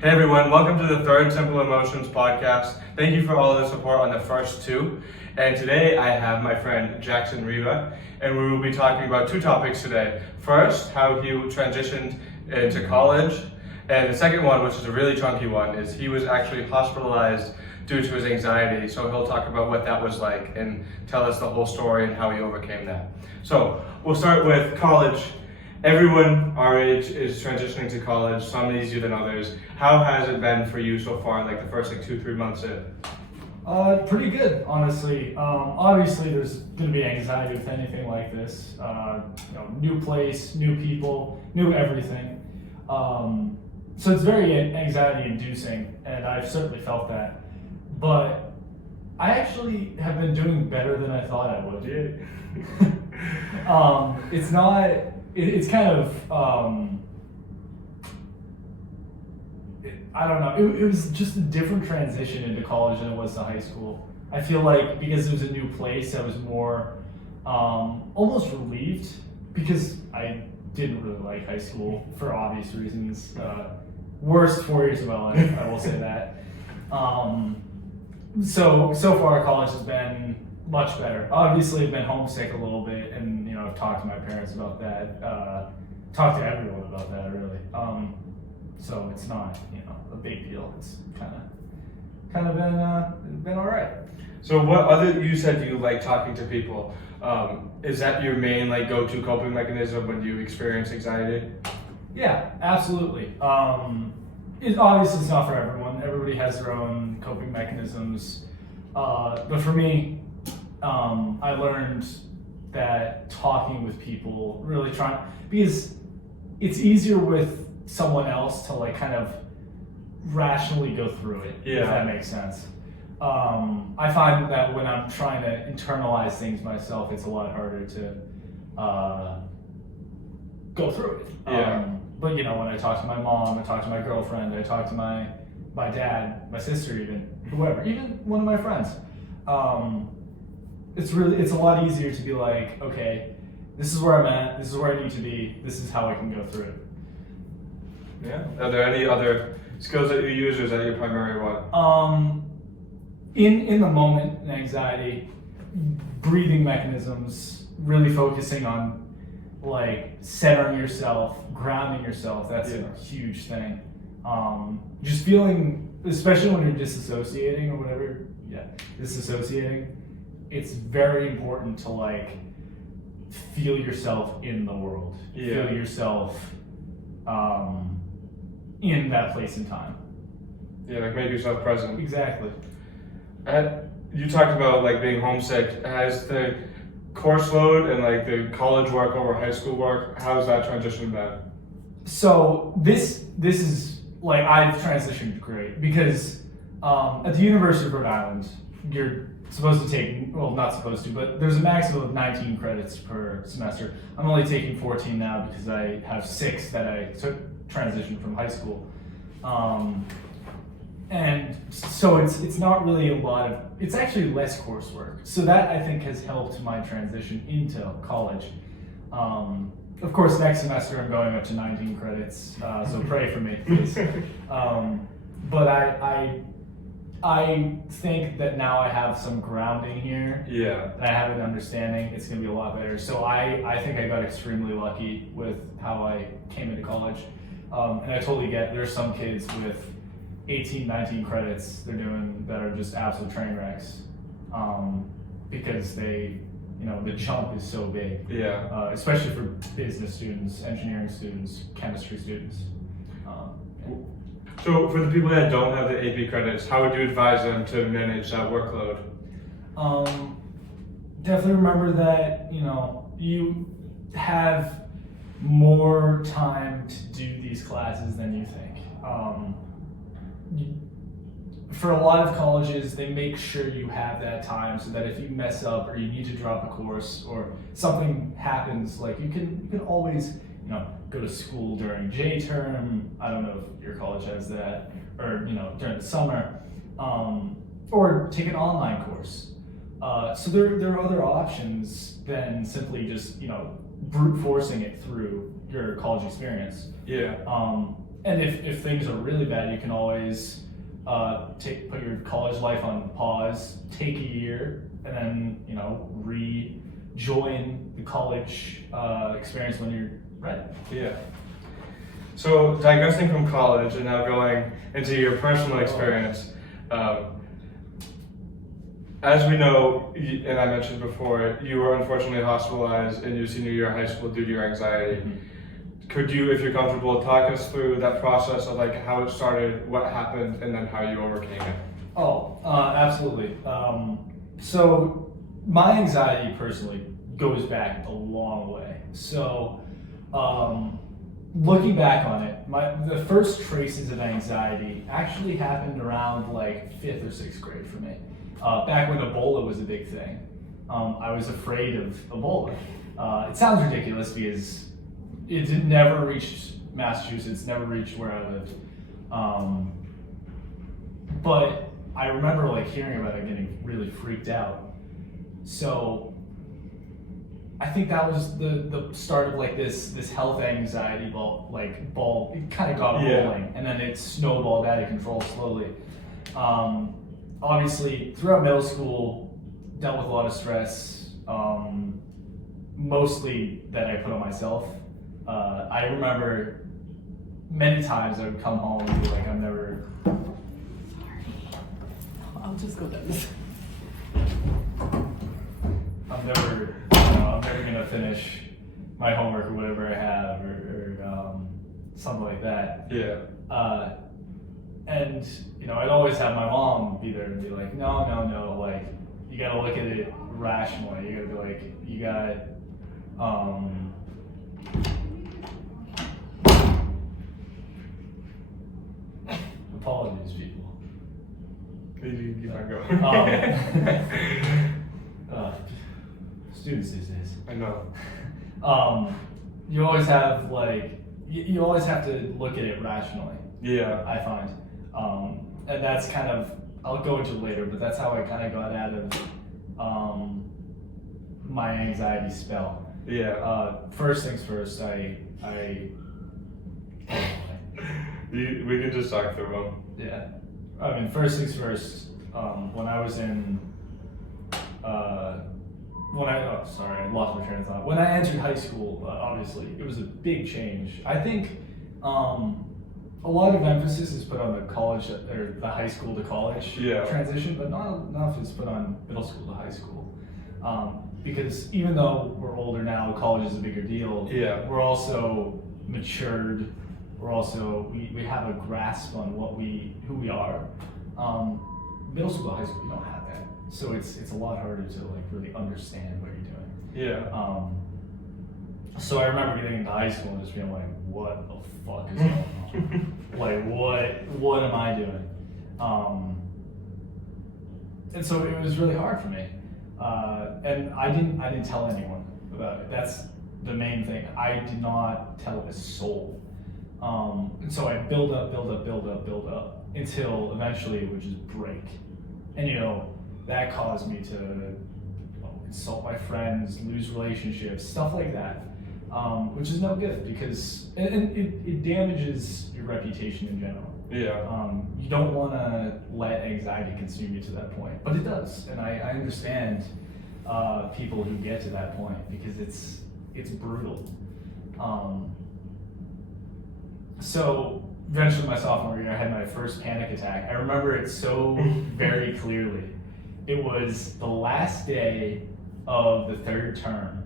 Hey everyone, welcome to the third Simple Emotions podcast. Thank you for all of the support on the first two. And today I have my friend Jackson Riva, and we will be talking about two topics today. First, how he transitioned into college, and the second one, which is a really chunky one, is he was actually hospitalized due to his anxiety. So he'll talk about what that was like and tell us the whole story and how he overcame that. So we'll start with college. Everyone our age is transitioning to college, some easier than others. How has it been for you so far, like the first 2-3 months in? Pretty good, honestly. Obviously, there's going to be anxiety with anything like this. New place, new people, new everything. So it's very anxiety-inducing, and I've certainly felt that. But I actually have been doing better than I thought I would. It's not. It's kind of, I don't know, it was just a different transition into college than it was to high school. I feel like because it was a new place, I was more almost relieved because I didn't really like high school for obvious reasons. Worst 4 years of my life, I will say that. So far college has been much better. Obviously, I've been homesick a little bit, and I've talked to my parents about that. Talked to everyone about that, really. So it's not, a big deal. It's kind of been all right. So what other, you said you like talking to people. Is that your main go-to coping mechanism when you experience anxiety? Yeah, absolutely. Obviously it's not for everyone. Everybody has their own coping mechanisms. But for me, I learned that talking with people, really because it's easier with someone else to kind of rationally go through it, if that makes sense. I find that when I'm trying to internalize things myself, it's a lot harder to go through it. But when I talk to my mom, I talk to my girlfriend, I talk to my dad, my sister, even whoever, even one of my friends. It's a lot easier to be like, okay, this is where I'm at, this is where I need to be, this is how I can go through it. Yeah. Are there any other skills that you use, or is that your primary one? In the moment, in anxiety, breathing mechanisms, really focusing on centering yourself, grounding yourself, that's a huge thing. Just feeling, especially when you're disassociating or whatever, disassociating, it's very important to feel yourself in the world. Feel yourself in that place and time. Yeah, make yourself present. Exactly. You talked about being homesick. Has the course load and the college work over high school work, how's that transition been? So this is I've transitioned great because at the University of Rhode Island, you're supposed to take, well, not supposed to, but there's a maximum of 19 credits per semester. I'm only taking 14 now because I have 6 that I took transition from high school. And so it's not really a lot of, it's actually less coursework. So that I think has helped my transition into college. Of course, next semester I'm going up to 19 credits, so pray for me, please. But I think that now I have some grounding here. Yeah. I have an understanding. It's going to be a lot better. So I think I got extremely lucky with how I came into college. And I totally get there's some kids with 18, 19 credits. They're doing that are just absolute train wrecks because the jump is so big. Yeah. Especially for business students, engineering students, chemistry students. So for the people that don't have the AP credits, how would you advise them to manage that workload? Definitely remember that, you have more time to do these classes than you think. For a lot of colleges, they make sure you have that time so that if you mess up or you need to drop a course or something happens, you can always go to school during J term. I don't know if your college has that, or during the summer, or take an online course. So there are other options than simply just brute forcing it through your college experience. Yeah. and if things are really bad, you can always put your college life on pause, take a year, and then rejoin the college experience when you're ready. Yeah. So digressing from college and now going into your personal experience, as we know, and I mentioned before, you were unfortunately hospitalized in your senior year of high school due to your anxiety. Mm-hmm. Could you, if you're comfortable, talk us through that process of like how it started, what happened, and then how you overcame it? Oh, absolutely. So my anxiety personally goes back a long way. So looking back on it, the first traces of anxiety actually happened around like 5th or 6th grade for me. Back when Ebola was a big thing. I was afraid of Ebola. It sounds ridiculous because it never reached Massachusetts, never reached where I lived. But I remember like hearing about it, getting really freaked out. So I think that was the start of like this health anxiety ball. It kind of got rolling, and then it snowballed out of control slowly. Obviously, throughout middle school, dealt with a lot of stress, mostly that I put on myself. I remember many times I would come home and be like, I'm never. Sorry, I'll just go down this. I'm never gonna finish my homework or whatever I have, or something like that. Yeah. And I'd always have my mom be there and be like, no, like you gotta look at it rationally. You gotta be like, you got apologies, people. You keep on going. Students these days. I know. You always have you always have to look at it rationally. Yeah. I find. And that's kind of, I'll go into it later, but that's how I kind of got out of my anxiety spell. Yeah. First things first, we can just talk through them. Yeah. I mean, first things first, when I was in, I lost my train of thought. When I entered high school, obviously, it was a big change. I think a lot of emphasis is put on the college or the high school to college transition, but not enough is put on middle school to high school. Because even though we're older now, college is a bigger deal. Yeah. We're also matured. We're also we have a grasp on who we are. Middle school to high school, we don't have that, so it's a lot harder to like really understand what you're doing. Yeah. So I remember getting into high school and just being like, what the fuck is going on? Like, what am I doing? And so it was really hard for me. And I didn't tell anyone about it. That's the main thing. I did not tell a soul. And so I build up until eventually it would just break. And that caused me to insult my friends, lose relationships, stuff like that. Which is no good because it damages your reputation in general. Yeah. You don't want to let anxiety consume you to that point, but it does, and I understand people who get to that point because it's brutal. So eventually, my sophomore year, I had my first panic attack. I remember it so very clearly. It was the last day of the 3rd term.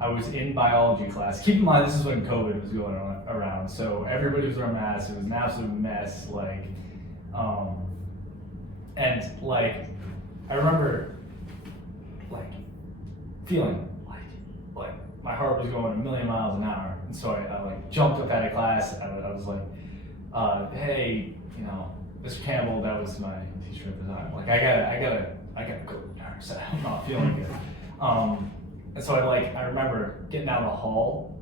I was in biology class. Keep in mind, this is when COVID was going around, so everybody was wearing masks. It was an absolute mess. I remember, feeling like my heart was going a million miles an hour, and so I jumped up out of class. I was like, "Hey, Mr. Campbell," that was my teacher at the time. Like, I gotta go to the nurse. I'm not feeling good. And so I remember getting down the hall,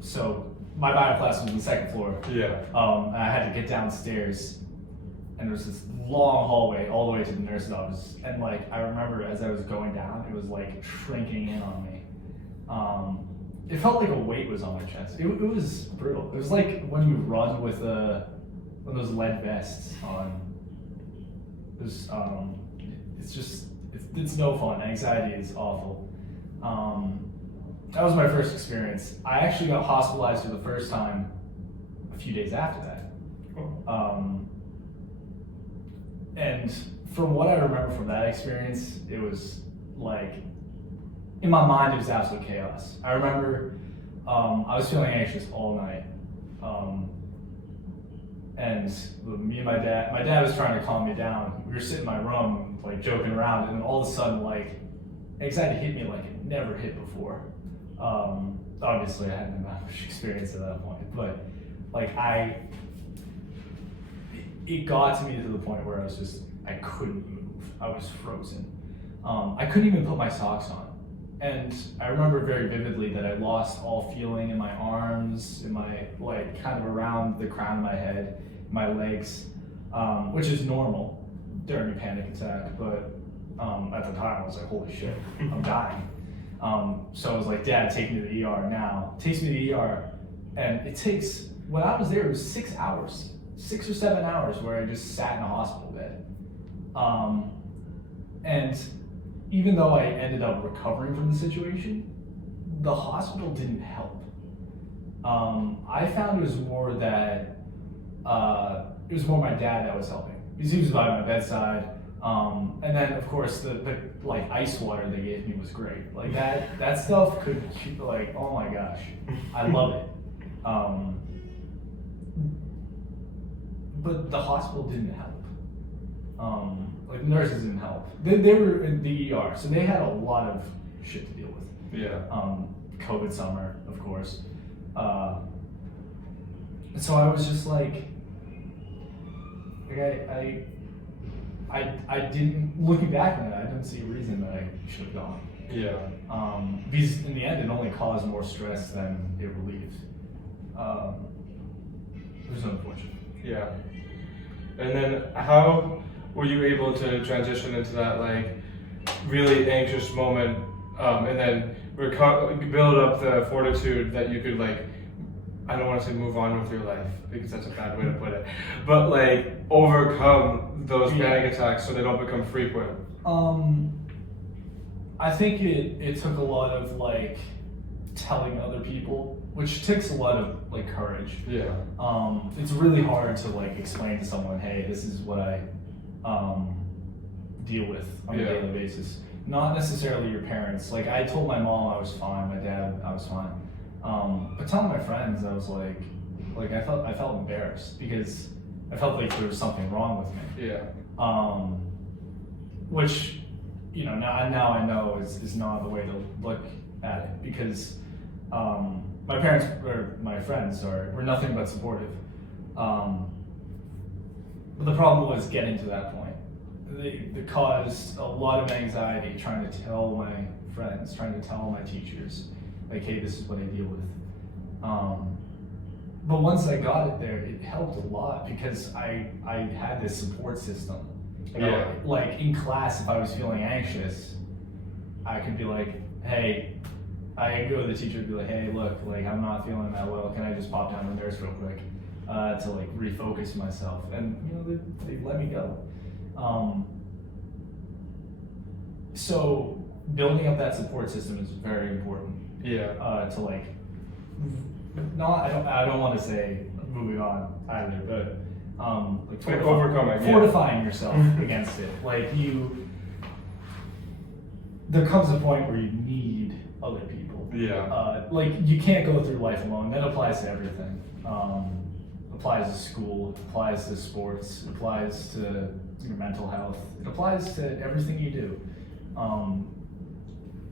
so my bio class was on the 2nd floor. Yeah. And I had to get downstairs, and there was this long hallway all the way to the nurse's office. And I remember as I was going down, it was shrinking in on me. it felt like a weight was on my chest. It was brutal. It was like when you run with one of those lead vests on. It was, it's no fun. Anxiety is awful. That was my first experience. I actually got hospitalized for the first time a few days after that. And from what I remember from that experience, it was like, in my mind, it was absolute chaos. I remember I was feeling anxious all night. And me and my dad was trying to calm me down. We were sitting in my room, like joking around, and then all of a sudden, like, anxiety hit me like it never hit before. Obviously, I hadn't that much experience at that point, but like it got to me to the point where I couldn't move. I was frozen. I couldn't even put my socks on. And I remember very vividly that I lost all feeling in my arms, in my, like, kind of around the crown of my head, my legs, which is normal during a panic attack, but at the time I was like, holy shit, I'm dying. So I was like, Dad, take me to the ER now. Takes me to the ER, and it takes, when I was there, it was 6 hours, 6 or 7 hours where I just sat in a hospital bed. And even though I ended up recovering from the situation, the hospital didn't help. I found it was more that, it was more my dad that was helping, because he was by my bedside. And then of course the like ice water they gave me was great. Like that stuff could, like, oh my gosh, I love it. But the hospital didn't help. Like the nurses didn't help. They were in the ER, so they had a lot of shit to deal with. Yeah. COVID summer, of course. So I was just like I didn't, looking back on it, I didn't see a reason that I should have gone. Yeah. Because in the end, it only caused more stress than it relieved. It was unfortunate. Yeah. And then how were you able to transition into that, like, really anxious moment, and then build up the fortitude that you could, like, I don't want to say move on with your life, because that's a bad way to put it, but like overcome those panic attacks so they don't become frequent? I think it took a lot of, like, telling other people, which takes a lot of, like, courage. Yeah. It's really hard to, like, explain to someone, hey, this is what I deal with on a daily basis. Not necessarily your parents. Like, I told my mom I was fine, my dad I was fine. But telling my friends, I was like I felt embarrassed, because I felt like there was something wrong with me. Yeah. Which, you know, now I know is not the way to look at it, because my parents or my friends were nothing but supportive. But the problem was getting to that point. It caused a lot of anxiety trying to tell my friends, trying to tell my teachers, like, hey, this is what I deal with. But once I got it there, it helped a lot, because I had this support system. You know, like in class, if I was feeling anxious, I could be like, hey, I could go to the teacher and be like, hey, look, like, I'm not feeling that well. Can I just pop down the nurse real quick to, like, refocus myself? And, you know, they let me go. So building up that support system is very important. Yeah. To, like, I don't want to say moving on either, but like fortifying yourself against it. Like, there comes a point where you need other people. Yeah. Like, you can't go through life alone. That applies to everything. Applies to school, it applies to sports, it applies to your mental health, it applies to everything you do.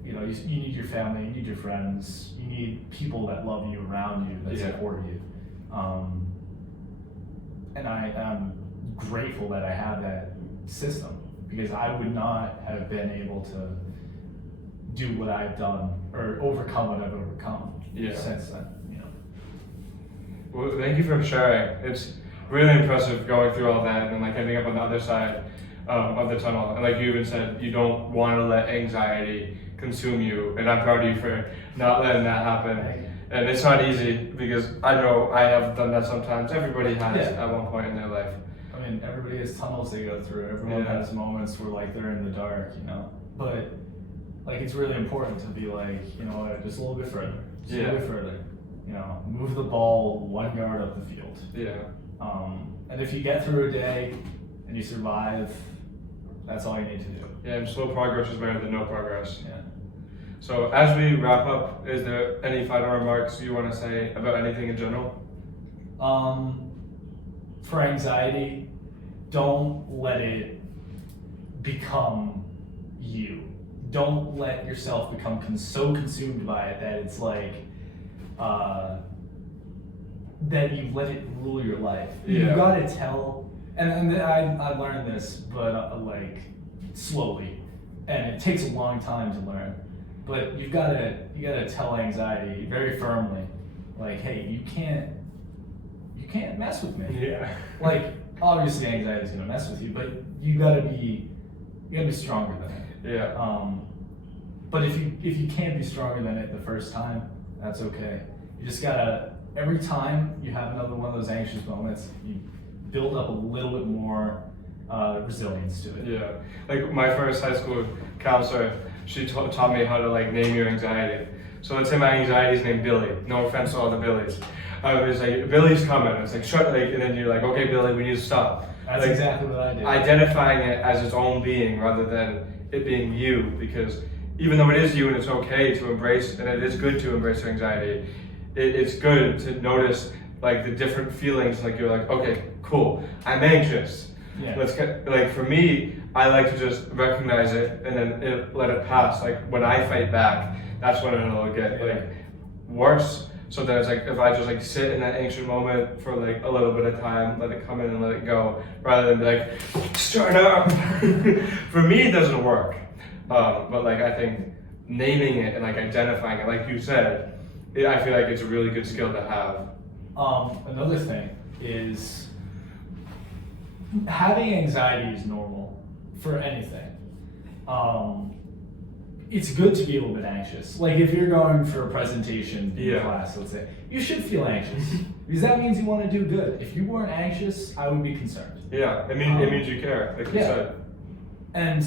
You know, you need your family, you need your friends, you need people that love you around you, that support you. And I'm grateful that I have that system, because I would not have been able to do what I've done or overcome what I've overcome since then. You know. Well, thank you for sharing. It's really impressive going through all that and, like, ending up on the other side of the tunnel. And like you even said, you don't want to let anxiety consume you, and I'm proud of you for not letting that happen. And it's not easy because I know I have done that sometimes. Everybody has at one point in their life. I mean, everybody has tunnels they go through. Everyone has moments where like they're in the dark, you know. But like it's really important to be like, you know what, just a little bit further, just a little bit further. You know, move the ball 1 yard up the field. Yeah. And if you get through a day and you survive, that's all you need to do. Yeah, and slow progress is better than no progress. Yeah. So as we wrap up, is there any final remarks you want to say about anything in general? For anxiety, don't let it become you. Don't let yourself become so consumed by it that it's like, that you let it rule your life. You gotta tell, and I learned this, but like slowly, and it takes a long time to learn. But you gotta tell anxiety very firmly, like, hey, you can't mess with me. Yeah. Like obviously anxiety is gonna mess with you, but you gotta be stronger than it. Yeah. But if you can't be stronger than it the first time, that's okay. You just gotta, every time you have another one of those anxious moments, you build up a little bit more resilience to it. Yeah. Like my first high school counselor, she taught me how to like name your anxiety. So let's say my anxiety is named Billy. No offense to all the Billies. It's like, Billy's coming. It's like, shut, like, and then you're like, okay, Billy, we need to stop. That's like, exactly what I did. Identifying it as its own being rather than it being you, because even though it is you and it's okay to embrace, and it is good to embrace your anxiety, it's good to notice like the different feelings. Like you're like, okay, cool, I'm anxious. Yeah. Let's get, like for me, I like to just recognize it and then let it pass. Like when I fight back, that's when it'll get like worse. So then it's like if I just like sit in that anxious moment for like a little bit of time, let it come in and let it go, rather than be like, start up. For me, it doesn't work. But like I think naming it and like identifying it, like you said, I feel like it's a really good skill to have. Another thing is having anxiety is normal for anything. It's good to be a little bit anxious. Like if you're going for a presentation in class, let's say, you should feel anxious because that means you want to do good. If you weren't anxious, I would be concerned. Yeah, it means you care, like you said. And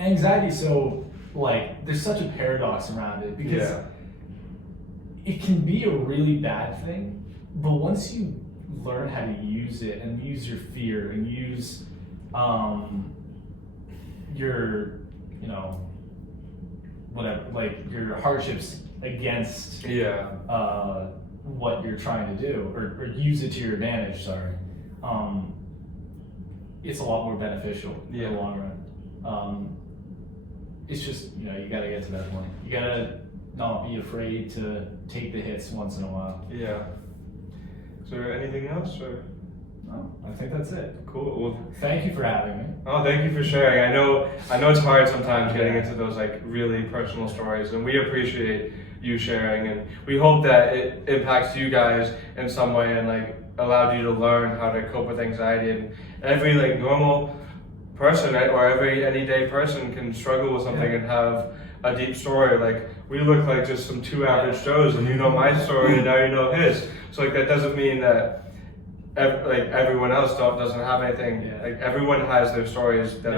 anxiety, so like there's such a paradox around it because it can be a really bad thing, but once you learn how to use it and use your fear and use your, you know, whatever, like your hardships against what you're trying to do, or use it to your advantage, sorry, it's a lot more beneficial in the long run. It's just, you know, you gotta get to that point. You gotta not be afraid to take the hits once in a while. Yeah. Is there anything else, or? No, I think that's it. Cool. Well, thank you for having me. Oh, thank you for sharing. I know it's hard sometimes getting into those like really personal stories, and we appreciate you sharing, and we hope that it impacts you guys in some way and like allowed you to learn how to cope with anxiety. And every like normal person or every everyday person can struggle with something and have a deep story. Like we look like just some two average Joes, and you know my story and now you know his. So like that doesn't mean that everyone else doesn't have anything. Yeah. Like everyone has their stories that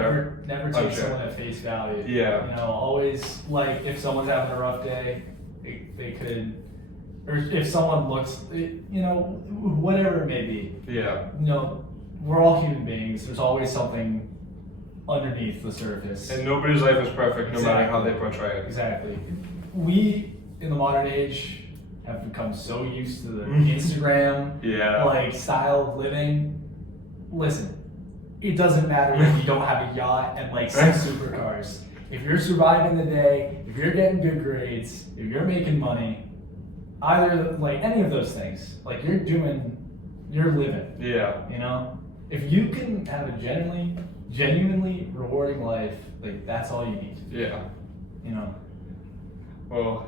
never take someone at face value. Yeah. You know, always like if someone's having a rough day, they could, or if someone looks, you know, whatever it may be. Yeah. You know, we're all human beings. There's always something underneath the surface. And nobody's life is perfect, no matter how they portray it. Exactly. We in the modern age have become so used to the Instagram like style of living. Listen, it doesn't matter if you don't have a yacht and like 6 supercars. If you're surviving the day, if you're getting good grades, if you're making money, either like any of those things, like you're living. Yeah. You know? If you can have a genuinely rewarding life, like that's all you need. Yeah. You know? Well,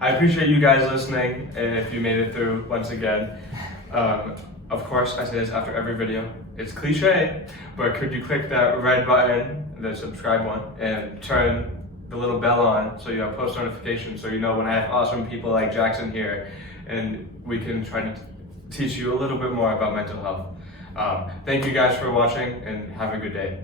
I appreciate you guys listening, and if you made it through once again. Of course, I say this after every video. It's cliche, but could you click that red button, the subscribe one, and turn the little bell on so you have post notifications so you know when I have awesome people like Jackson here and we can try to teach you a little bit more about mental health. Thank you guys for watching and have a good day.